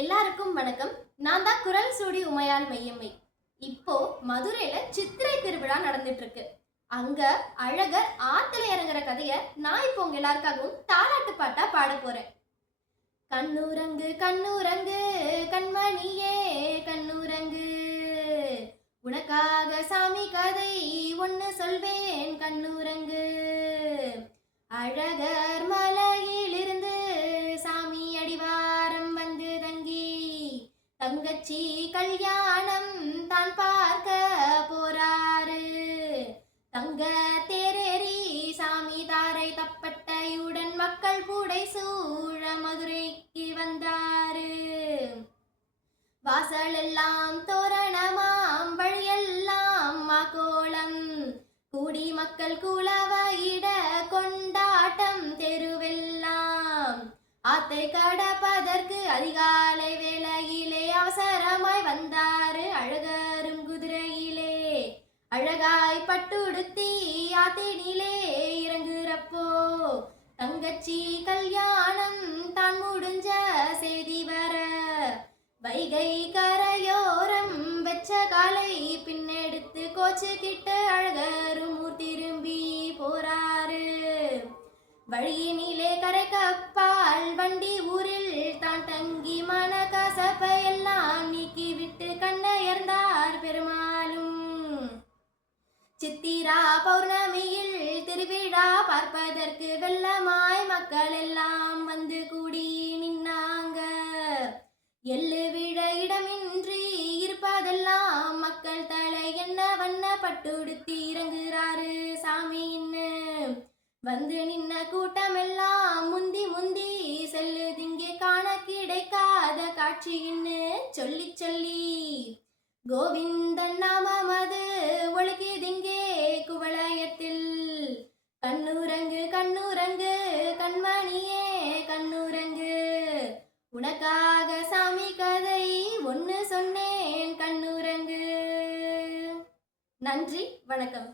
எல்லாருக்கும் வணக்கம். நான் தான் குரல் சூடி உமையால் மையம்மை. இப்போ மதுரையில சித்திரை திருவிழா நடந்துட்டு இருக்கு. அங்க அழகர் ஆத்துல இறங்குற கதைய நான் இப்போ உங்க எல்லாருக்காகவும் தாலாட்டு பாட்டா பாட போறேன். கண்ணூரங்கு கண்ணூரங்கு கண்மணியே கண்ணூரங்கு, உனக்காக சாமி கதை ஒன்னு சொல்வேன் கண்ணூரங்கு. அழகர் மலையிலிருந்து சாமி அடிவாரம் வந்து தங்கி தங்கச்சி கல்யாணம் தான் பார்க்க போறாரு. தங்க தேரேறி சாமி தாரை தப்பட்டையுடன் மக்கள் கூடை சூழ மதுரைக்கு வந்தாரு. வாசல் எல்லாம் தோரணமாம், வழியெல்லாம் மாக்கோளம், கூடி மக்கள் குலவையிட கொண்டாட்டம் தெருவெல்லாம். ஆத்தை கடப்பதற்கு அதிகாலை வேளையிலே அவசரமாய் வந்தாரு அழகரும் குதிரையிலே. அழகாய் பட்டுடுத்தி ஆத்தினிலே இறங்குறப்போ தங்கச்சி கல்யாணம் தான் முடிஞ்ச செய்தி வர, வைகை கரையோரம் வெச்ச காலை பின்னெடுத்து கோச்சுக்கிட்டு அழகரும் ஊர் திரும்பி போறாரு. வழியினிலே கரை கப்பால் வண்டி ஊரில் தான் தங்கி மன கசப்பை எல்லாம் நீக்கி விட்டு கண்ணயர்ந்தார் பெருமாளும். சித்திரா பௌர்ணமியில் திருவிழா பார்ப்பதற்கு வெள்ளமாய் மக்கள் எல்லாம் வந்து கூடி நின்னாங்க. எள்ளு விழ இடமின்றி இருப்பதெல்லாம் மக்கள் தலை என்ன வண்ண பட்டுடுத்தி இறங்குறாரு சாமின்னு. வந்து நின்ன கூட்டமெல்லாம் முந்தி முந்தி செல்லுதிங்கே காண கிடைக்காத காட்சின்னு சொல்லி சொல்லி கோவிந்தன் நாமமது ஒழுகிதிங்கே குவளையத்தில். கண்ணூரங்கு கண்ணூரங்கு கண்மணியே கண்ணூரங்கு, உனக்காக சாமி கதை ஒன்னு சொன்னேன் கண்ணூரங்கு. நன்றி, வணக்கம்.